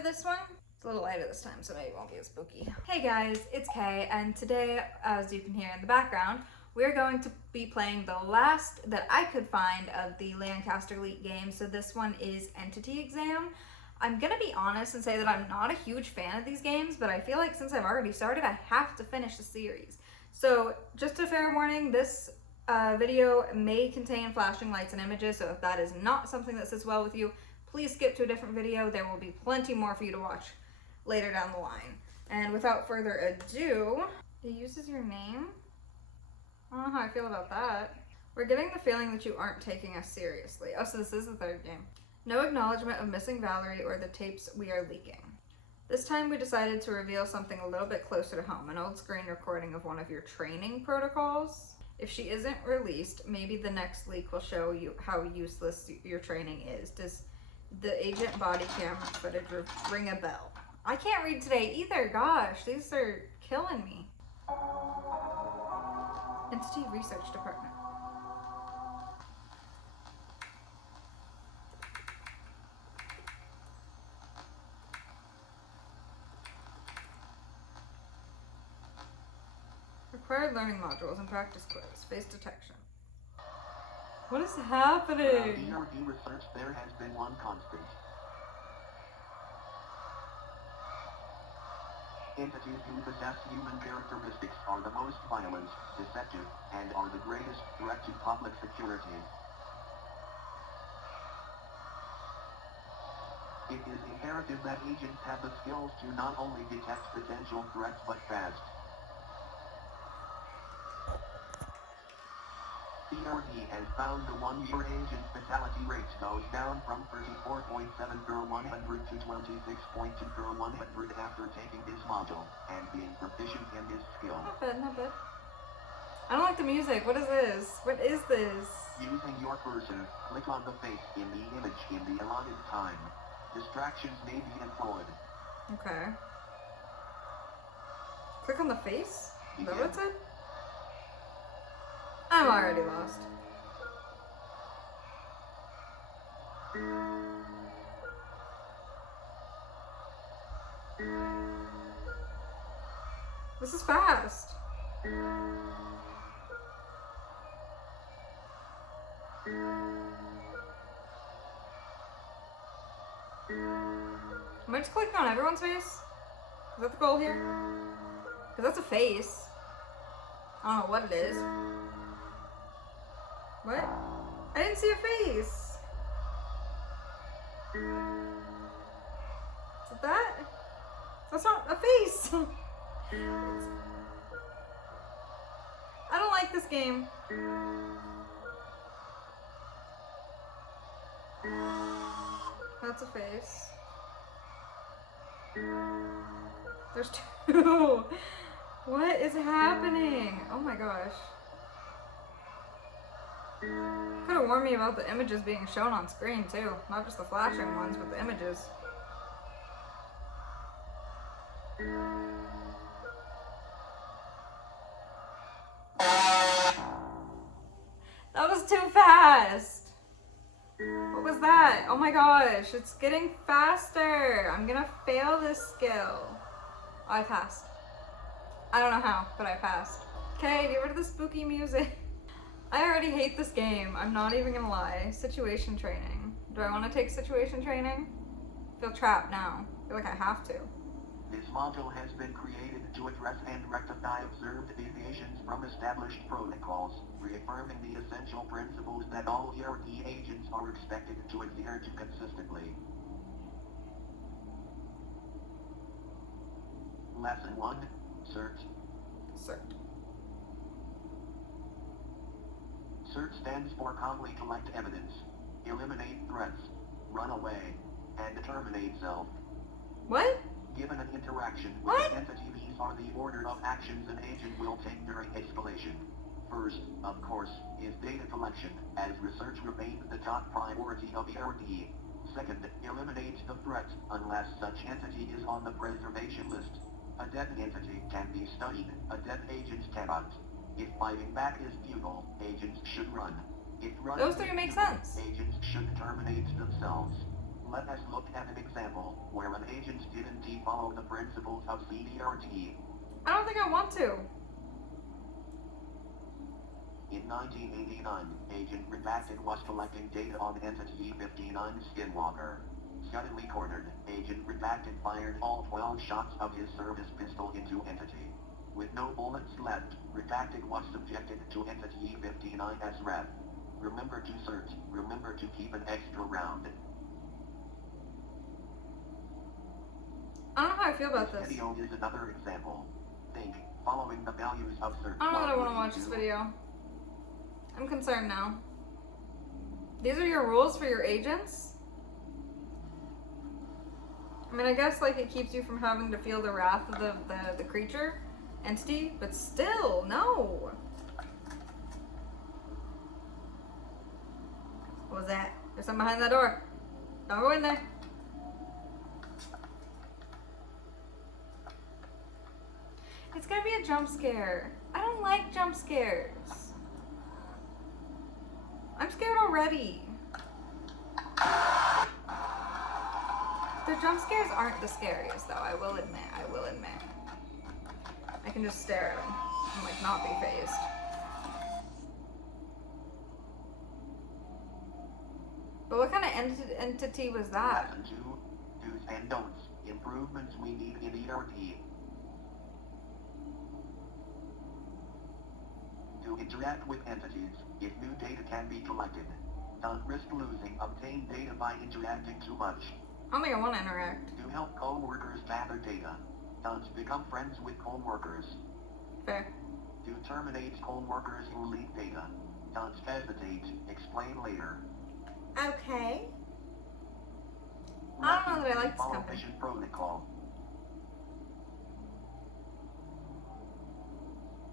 for this one. It's a little lighter this time, so maybe it won't be as spooky. Hey guys, it's Kay, and today, as you can hear in the background, we're going to be playing the last that I could find of the Lancaster Elite games. So this one is Entity Exam. I'm gonna be honest and say that I'm not a huge fan of these games, but I feel like since I've already started, I have to finish the series. So just a fair warning, this video may contain flashing lights and images, so if that is not something that sits well with you, please skip to a different video. There will be plenty more for you to watch later down the line. And without further ado, it uses your name? I don't know how I feel about that. We're getting the feeling that you aren't taking us seriously. Oh, so this is the third game. No acknowledgement of missing Valerie or the tapes we are leaking. This time we decided to reveal something a little bit closer to home, an old screen recording of one of your training protocols. If she isn't released, maybe the next leak will show you how useless your training is. Does the agent body cam footage ring a bell? I can't read today either, gosh, these are killing me. Entity Research Department. Required learning modules and practice quiz. Face detection. What is happening? In ERD research, there has been one constant. Entities who possess human characteristics are the most violent, deceptive, and are the greatest threat to public security. It is imperative that agents have the skills to not only detect potential threats but fast. ERD has found the one-year agent fatality rate goes down from 34.7 per 100 to 26.2 per 100 after taking this module and being proficient in this skill. Not bad, not bad. I don't like the music. What is this? What is this? Using your cursor, click on the face in the image in the allotted time. Distractions may be employed. Okay. Click on the face? Is that what it said? I'm already lost. This is fast. Am I just clicking on everyone's face? Is that the goal here? Because that's a face. I don't know what it is. What? I didn't see a face. Is it that? That's not a face. I don't like this game. That's a face. There's two. What is happening? Oh my gosh. Could have warned me about the images being shown on screen too. Not just the flashing ones, but the images. That was too fast. What was that? Oh my gosh, it's getting faster. I'm gonna fail this skill. Oh, I passed. I don't know how, but I passed. Okay, get rid of the spooky music. I already hate this game. I'm not even gonna lie. Situation training. Do I want to take situation training? I feel trapped now. I feel like I have to. This module has been created to address and rectify observed deviations from established protocols, reaffirming the essential principles that all ERD agents are expected to adhere to consistently. Lesson 1. Search. Cert. CERT stands for calmly collect evidence, eliminate threats, run away, and terminate self. What? Given an interaction with an entity, these are the order of actions an agent will take during escalation. First, of course, is data collection, as research remains the top priority of ERD. Second, eliminate the threat, unless such entity is on the preservation list. A dead entity can be studied, a dead agent cannot. If fighting back is futile, agents should run. If running Those three make sense. agents should terminate themselves. Let us look at an example where an agent didn't follow the principles of CDRT. I don't think I want to. In 1989, Agent Redacted was collecting data on Entity 59 Skinwalker. Suddenly cornered, Agent Redacted fired all 12 shots of his service pistol into Entity. With no bullets left, Redacted was subjected to Entity 59 as rep. Remember to search, remember to keep an extra round. I don't know how I feel about this. Video is another example. Think, following the values of search. I don't know that I want to watch this video. I'm concerned now. These are your rules for your agents? I mean, I guess like it keeps you from having to feel the wrath of the creature, entity, but still, no. What was that? There's something behind that door. Don't go in there. It's gonna be a jump scare. I don't like jump scares. I'm scared already. The jump scares aren't the scariest though, I will admit. I can just stare at them and like not be fazed. But what kind of entity was that? Lesson 2, do's and don'ts, improvements we need in ERD. To interact with entities, if new data can be collected, don't risk losing obtained data by interacting too much. I don't think I want to interact. To help co-workers gather data, don't become friends with co-workers. Fair. To terminate co-workers who leak data, don't hesitate, explain later. Okay. I don't know that I like this Follow company. mission protocol.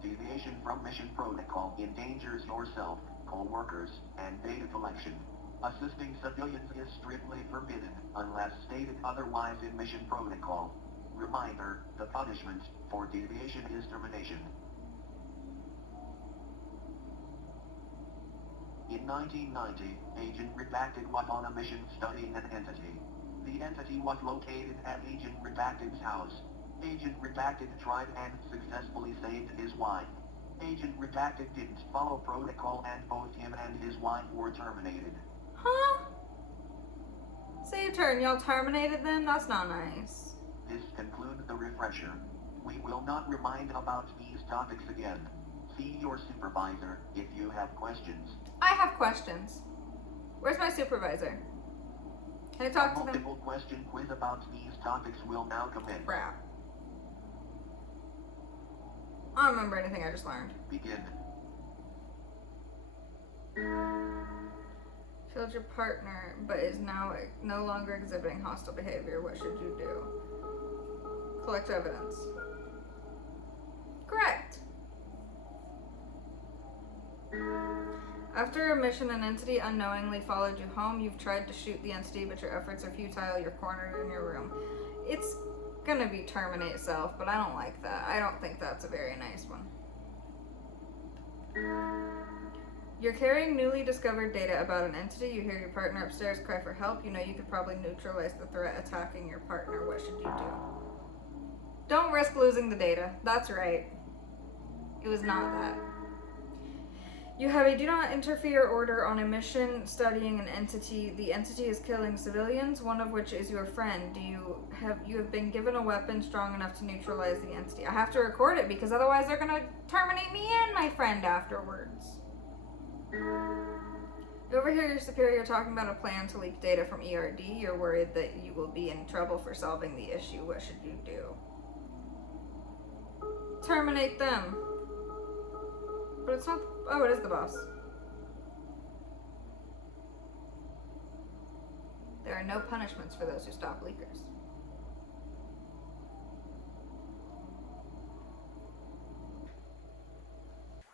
Deviation from mission protocol endangers yourself, co-workers, and data collection. Assisting civilians is strictly forbidden, unless stated otherwise in mission protocol. Reminder, the punishment for deviation is termination. In 1990, Agent Redacted was on a mission studying an entity. The entity was located at Agent Redacted's house. Agent Redacted tried and successfully saved his wife. Agent Redacted didn't follow protocol and both him and his wife were terminated. Huh? Save turn, y'all terminated them? That's not nice. This concludes the refresher. We will not remind about these topics again. See your supervisor if you have questions. I have questions. Where's my supervisor? Can I talk to them? Multiple question quiz about these topics will now commence. Crap. I don't remember anything I just learned. Begin. Killed your partner, but is now no longer exhibiting hostile behavior. What should you do? Collect evidence. Correct. After a mission, an entity unknowingly followed you home. You've tried to shoot the entity, but your efforts are futile. You're cornered in your room. It's gonna be terminate self, but I don't like that. I don't think that's a very nice one. You're carrying newly discovered data about an entity. You hear your partner upstairs cry for help. You know you could probably neutralize the threat attacking your partner. What should you do? Don't risk losing the data. That's right. It was not that. You have a do not interfere order on a mission studying an entity. The entity is killing civilians, one of which is your friend. You have been given a weapon strong enough to neutralize the entity. I have to record it because otherwise they're gonna terminate me and my friend afterwards. You overhear your superior talking about a plan to leak data from ERD. You're worried that you will be in trouble for solving the issue. What should you do? Terminate them. But it's not. Oh, it is the boss. There are no punishments for those who stop leakers.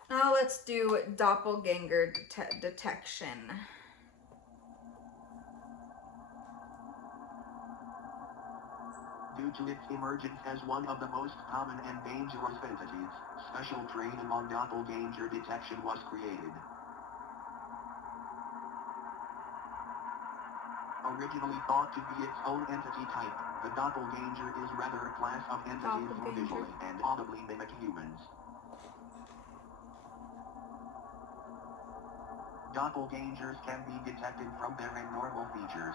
Now let's do doppelganger detection. Due to its emergence as one of the most common and dangerous entities, special training on doppelganger detection was created. originally thought to be its own entity type, the doppelganger is rather a class of entities who Doppelganger. visually and audibly mimic humans. Doppelgangers can be detected from their abnormal features.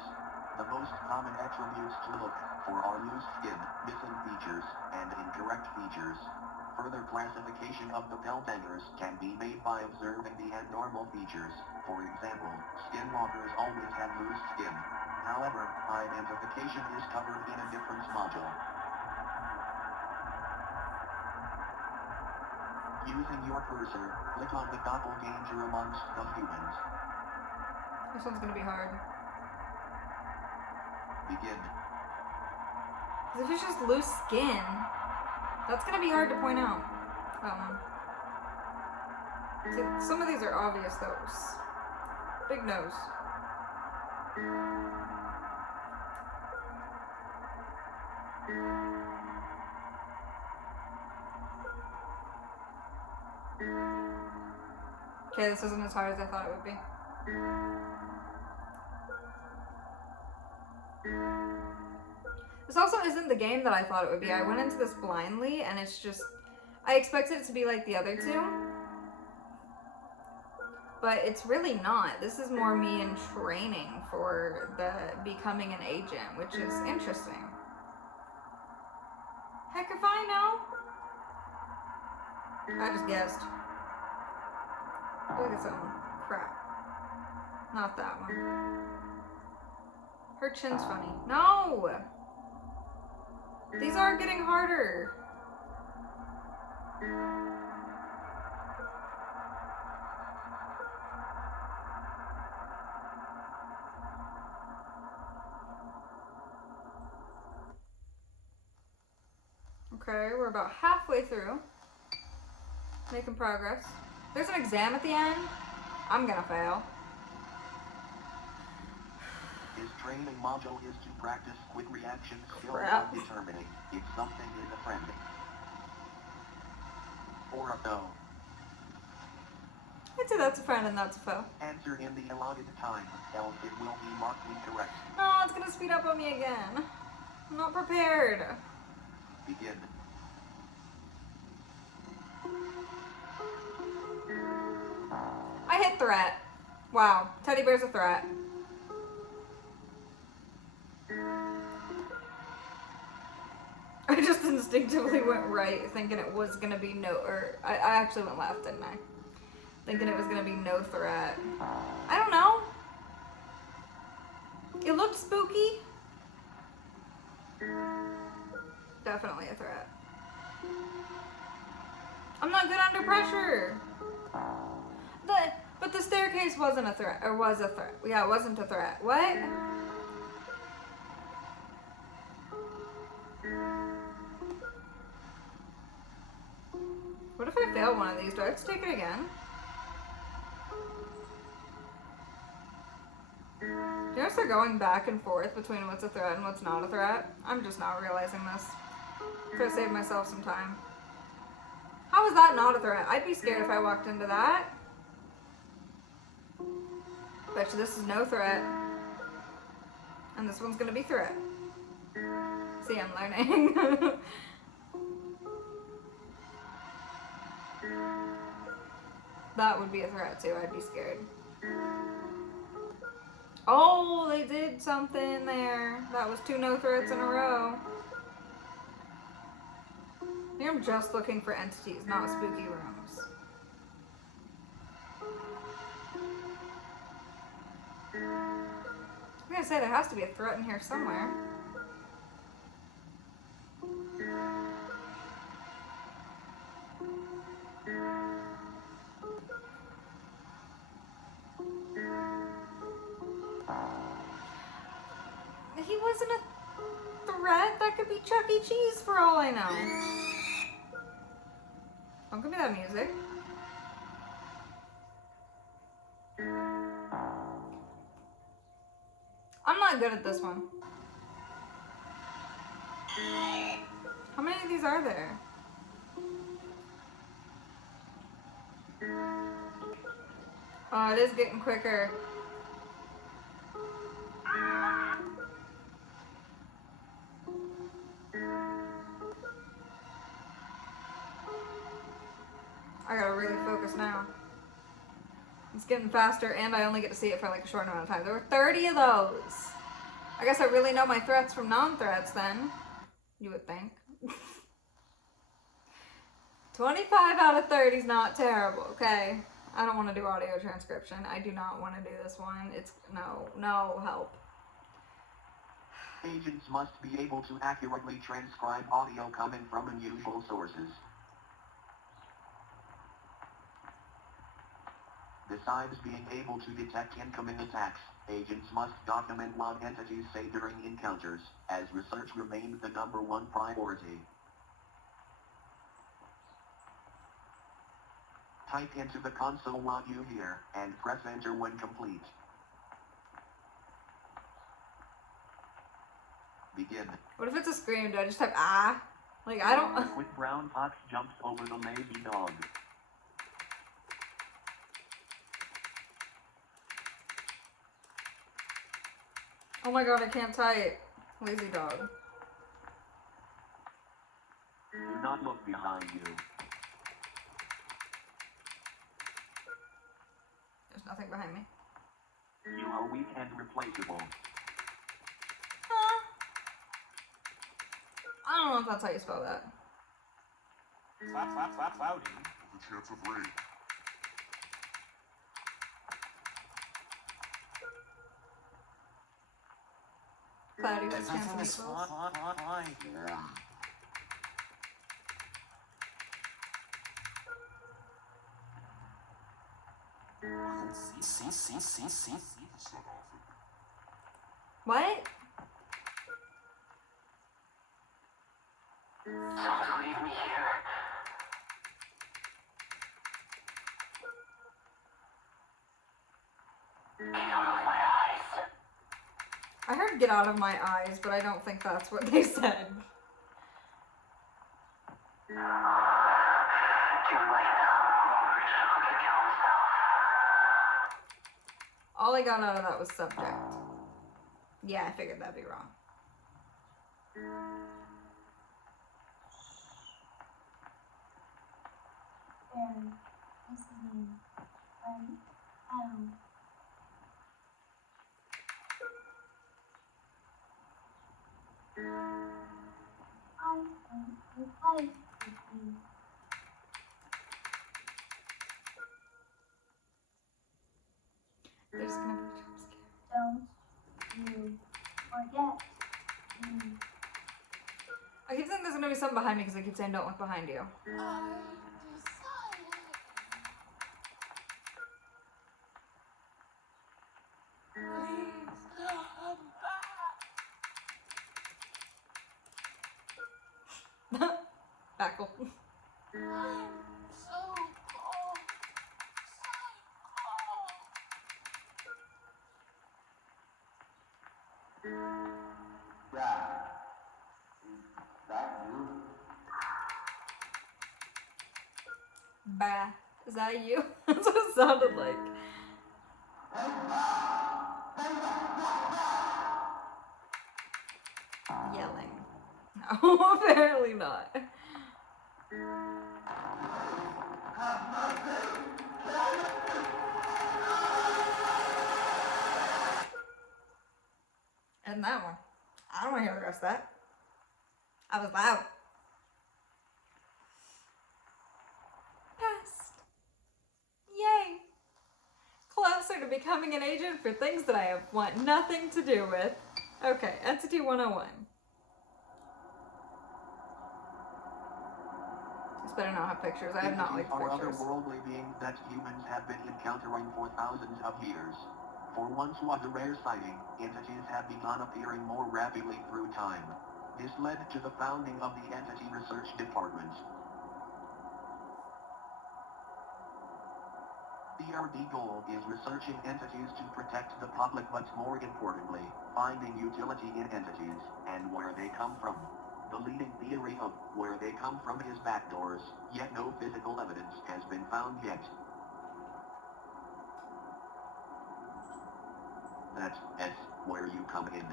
The most common attributes to look for are loose skin, missing features, and incorrect features. Further classification of doppelgangers can be made by observing the abnormal features. For example, skinwalkers always have loose skin. However, identification is covered in a different module. Using your cursor, click on the doppelganger amongst the humans. This one's gonna be hard. Begin. 'Cause if it's just loose skin, that's gonna be hard to point out. That one. See, some of these are obvious though. Big nose. Okay, this isn't as hard as I thought it would be. This also isn't the game that I thought it would be. I went into this blindly and it's just... I expected it to be like the other two. But it's really not. This is more me in training for the becoming an agent, which is interesting. Heck if I know. I just guessed. Look at that one. Crap. Not that one. Her chin's funny. No! These are getting harder. Okay, we're about halfway through. Making progress. There's an exam at the end. I'm gonna fail. His training module is to practice quick reaction skills Crap. of determining if something is a friend or a foe. I'd say that's a friend and that's a foe. Answer in the allotted time, else it will be marked incorrect. No, it's gonna speed up on me again. I'm not prepared. Begin. I hit threat. Wow, teddy bear's a threat. I just instinctively went right, thinking it was gonna be no, or I actually went left, didn't I? Thinking it was gonna be no threat. I don't know. It looked spooky. Definitely a threat. I'm not good under pressure. But the staircase wasn't a threat, or was a threat. Yeah, it wasn't a threat. What? What if I fail one of these? Do I have to take it again? Do you notice they're going back and forth between what's a threat and what's not a threat? I'm just not realizing this. Could save myself some time. How is that not a threat? I'd be scared if I walked into that. Bet you this is no threat. And this one's gonna be threat. See, I'm learning. That would be a threat too, I'd be scared. Oh, they did something there. That was 2 no threats in a row. I think I'm just looking for entities, not spooky rooms. I'm gonna say there has to be a threat in here somewhere. He wasn't a threat. That could be Chuck E. Cheese for all I know. Don't give me that music. I'm not good at this one. How many of these are there? Oh, it is getting quicker. I gotta really focus now. It's getting faster, and I only get to see it for like a short amount of time. There were 30 of those. I guess I really know my threats from non-threats then. You would think. 25 out of 30 is not terrible, okay? I don't want to do audio transcription. I do not want to do this one. It's no help. Agents must be able to accurately transcribe audio coming from unusual sources. Besides being able to detect incoming attacks, agents must document what entities say during encounters, as research remains the #1 priority. Type into the console what you hear, and press enter when complete. Begin. What if it's a scream? Do I just type ah? Like, I don't... A quick brown fox jumps over the lazy dog. Oh my god, I can't type. Lazy dog. Do not look behind you. There's nothing behind me. You are weak and replaceable. Huh? I don't know if that's how you spell that. Cloudy with a chance of rain. Cloudy with a chance of Everything is meatballs. fine. I can see the sun often. What? Don't leave me here. Get out of my eyes. I heard get out of my eyes, but I don't think that's what they said. Too late. All I got out of that was subject. Yeah, I figured that'd be wrong. Aaron, this is me. Adam. I am replaced with you. They're just gonna be a jump scare. Don't you forget me. I keep saying there's gonna be something behind me because I keep saying don't look behind you. Backle. Brad, is that you? Bah. Is that you? That's what it sounded like. Yelling. No, apparently not. And that one. I don't want to hear the rest of that. I was loud. Passed. Yay. Closer to becoming an agent for things that I want nothing to do with. Okay, Entity 101. This better not have pictures. I have not liked Entities are pictures. otherworldly beings that humans have been encountering for thousands of years. For once was a rare sighting, entities have begun appearing more rapidly through time. This led to the founding of the Entity Research Department. The RD goal is researching entities to protect the public, but more importantly, finding utility in entities, and where they come from. The leading theory of where they come from is backdoors, yet no physical evidence has been found yet. That's where you come in.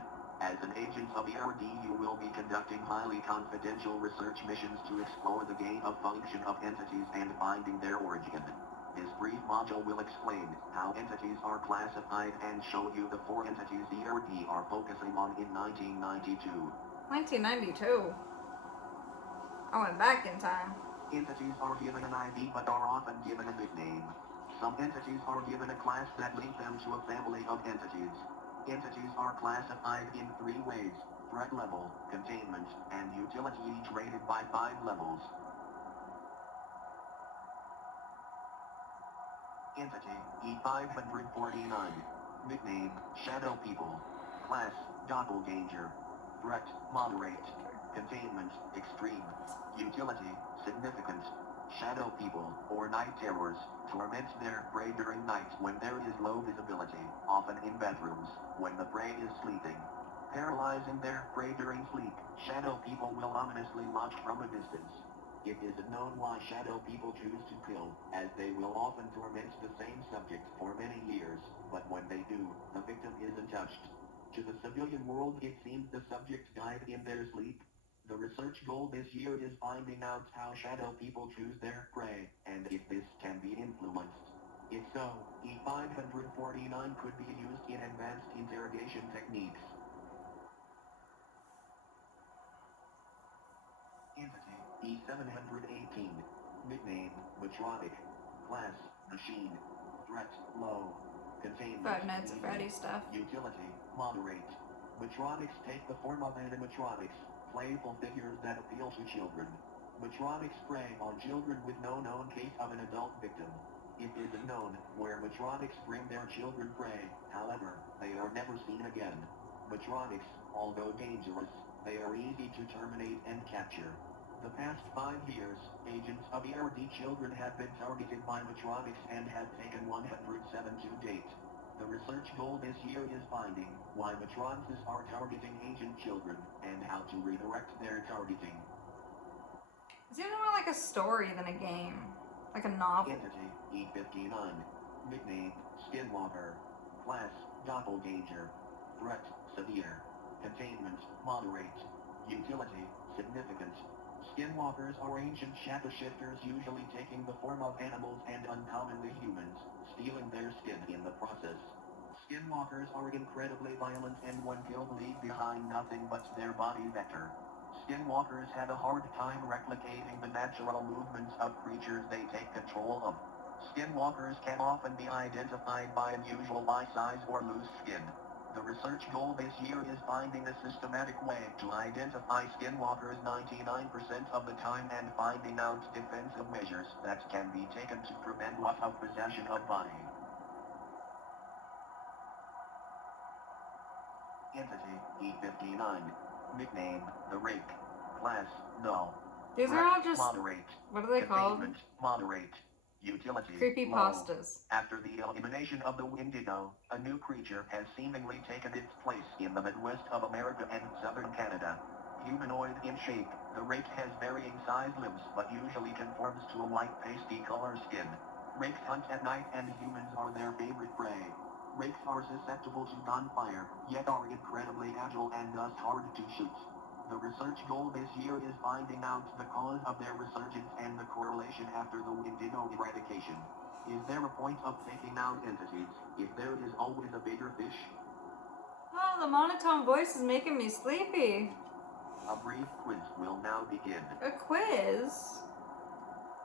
As an agent of ERD, you will be conducting highly confidential research missions to explore the gain of function of entities and finding their origin. This brief module will explain how entities are classified and show you the 4 entities ERD are focusing on in 1992. 1992. I went back in time. Entities are given an ID but are often given a nickname. Some entities are given a class that link them to a family of entities. Entities are classified in 3 ways: threat level, containment, and utility, each rated by 5 levels. Entity E549. Nickname Shadow People. Class Doppelganger. Threat Moderate. Containment Extreme. Utility Significant. Shadow People, or night terrors, torment their prey during night when there is low visibility, often in bedrooms, when the prey is sleeping. Paralyzing their prey during sleep, shadow people will ominously watch from a distance. It isn't known why shadow people choose to kill, as they will often torment the same subject for many years, but when they do, the victim isn't touched. To the civilian world, it seems the subject died in their sleep. The research goal this year is finding out how shadow people choose their prey, and if this can be influenced. If so, E549 could be used in advanced interrogation techniques. Entity E718. Nickname Matronic. Class Machine. Threat Low. Containment Five Nights at Medium. Freddy's stuff. Utility Moderate. Matronics take the form of animatronics, playful figures that appeal to children. Matronics prey on children with no known case of an adult victim. It isn't known where matronics bring their children prey, however, they are never seen again. Matronics, although dangerous, they are easy to terminate and capture. The past 5 years, agents of ERD children have been targeted by matronics and have taken 107 to date. The research goal this year is finding why matronics are targeting agent children, and how to redirect their targeting. It's even more like a story than a game. Like a novel. Entity E59. Nickname Skinwalker. Class Doppelganger. Threat Severe. Containment Moderate. Utility Significant. Skinwalkers are ancient shadow shifters, usually taking the form of animals and uncommonly humans, stealing their skin in the process. Skinwalkers are incredibly violent, and when killed leave behind nothing but their body vector. Skinwalkers have a hard time replicating the natural movements of creatures they take control of. Skinwalkers can often be identified by unusual eye size or loose skin. The research goal this year is finding a systematic way to identify skinwalkers 99% of the time and finding out defensive measures that can be taken to prevent loss of possession of body. Entity E59. Nickname The Rake. Class No. These are all just, Moderate. what are they called? Containment Moderate. Utility Creepy Low. pastas. After the elimination of the Wendigo, a new creature has seemingly taken its place in the Midwest of America and southern Canada. Humanoid in shape, the rake has varying size limbs but usually conforms to a light pasty color skin. Rakes hunt at night and humans are their favorite prey. Rakes are susceptible to gunfire, yet are incredibly agile and thus hard to shoot. The research goal this year is finding out the cause of their resurgence and the correlation after the Wendigo eradication. Is there a point of taking out entities if there is always a bigger fish? Oh, the monotone voice is making me sleepy. A brief quiz will now begin. A quiz?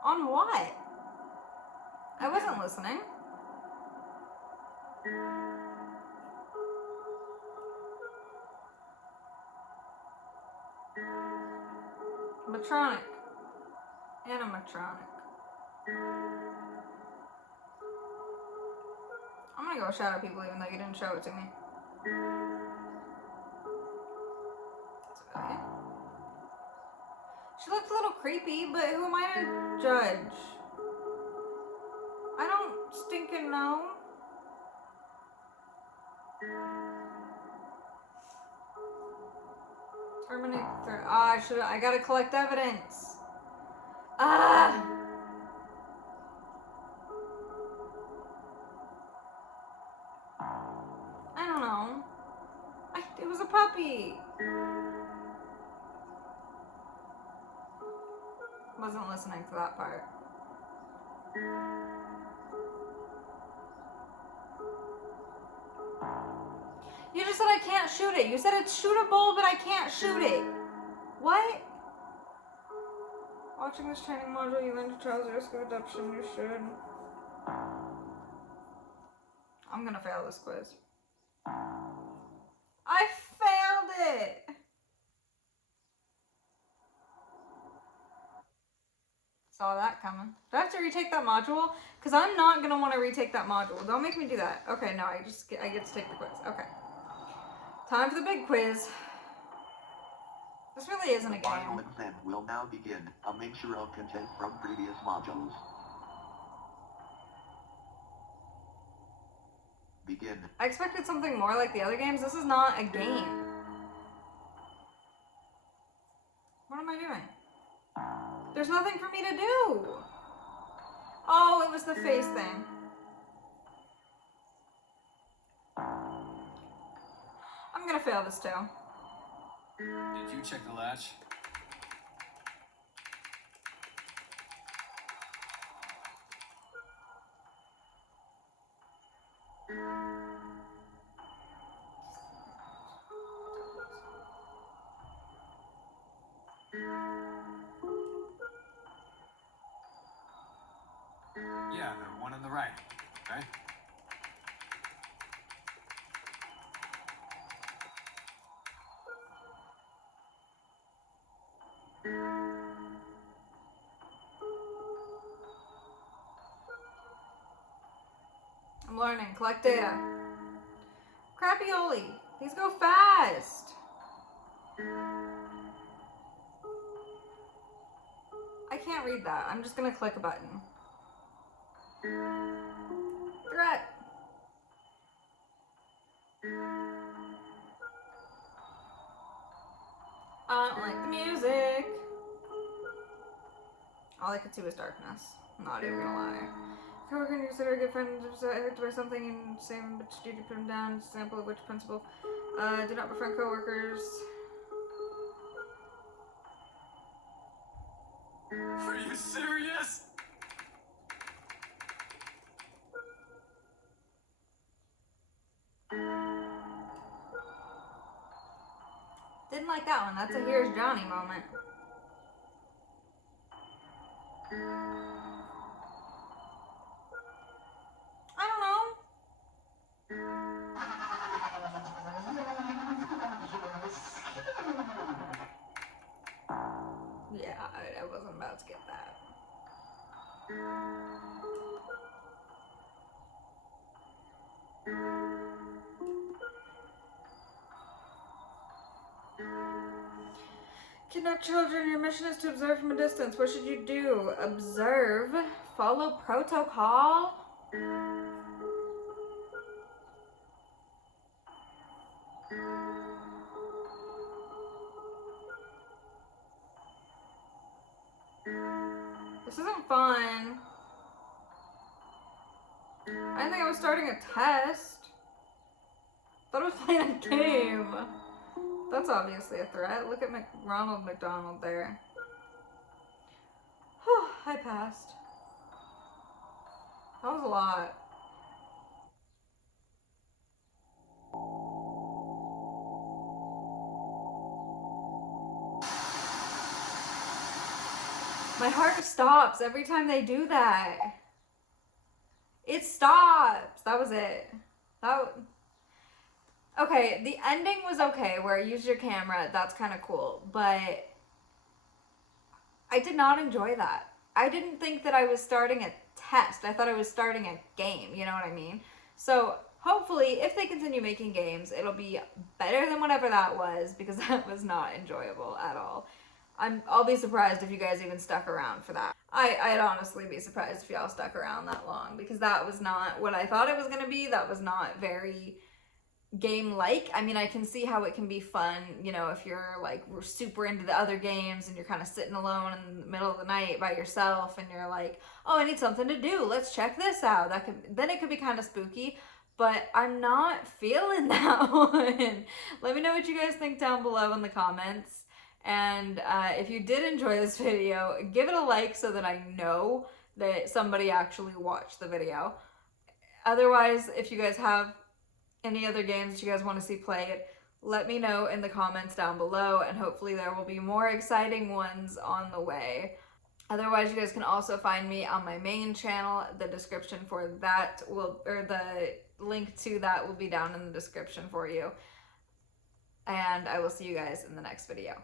On what? I wasn't listening. Matronic. Animatronic. I'm gonna go with Shadow People even though you didn't show it to me. It's okay. She looked a little creepy, but who am I to judge? I don't stinking know. Terminate threat. Ah, I gotta collect evidence. Ah! I don't know. It was a puppy. happy. Wasn't listening to that part. You just said I can't shoot it. You said it's shootable, but I can't shoot it. What? Watching this training module, you learn to trials the risk of adoption. You should. I'm gonna fail this quiz. I failed it. Saw that coming. Do I have to retake that module? Because I'm not gonna want to retake that module. Don't make me do that. Okay, no, I get to take the quiz. Okay. Time for the big quiz. This really isn't a The final game. exam will now begin, a mixture of content from previous modules. Begin. I expected something more like the other games. This is not a game. What am I doing? There's nothing for me to do. Oh, it was the face thing. I'm gonna fail this too. Did you check the latch? Yeah, the one on the right, right? I'm learning. Collect data. Crappy-oli. These go fast. I can't read that. I'm just gonna click a button. Threat. I don't like the music. All I could see was darkness. I'm not even gonna lie. Coworker and consider a good friend affected by something and same but due to put him down. Sample of which principle. Do not befriend coworkers. Are you serious? Didn't like that one. That's a here's Johnny moment. I don't know. Yeah, I wasn't about to get that. Kidnap children. Your mission is to observe from a distance. What should you do? Observe. Follow protocol. This isn't fun. I didn't think I was starting a test. Thought I was playing a game. That's obviously a threat. Look at Ronald McDonald there. Whew, I passed. That was a lot. My heart stops every time they do that. It stops. That was it. Okay, the ending was okay where you use your camera. That's kind of cool. But I did not enjoy that. I didn't think that I was starting a test. I thought I was starting a game. You know what I mean? So hopefully, if they continue making games, it'll be better than whatever that was, because that was not enjoyable at all. I'll be surprised if you guys even stuck around for that. I'd honestly be surprised if y'all stuck around that long, because that was not what I thought it was going to be. That was not very game-like. I mean, I can see how it can be fun, you know, if you're like super into the other games and you're kind of sitting alone in the middle of the night by yourself and you're like, oh, I need something to do. Let's check this out. Then it could be kind of spooky. but I'm not feeling that one. Let me know what you guys think down below in the comments. And if you did enjoy this video, give it a like so that I know that somebody actually watched the video. Otherwise, if you guys have any other games that you guys want to see played, let me know in the comments down below, and hopefully there will be more exciting ones on the way. Otherwise, you guys can also find me on my main channel. The description for that the link to that will be down in the description for you. And I will see you guys in the next video.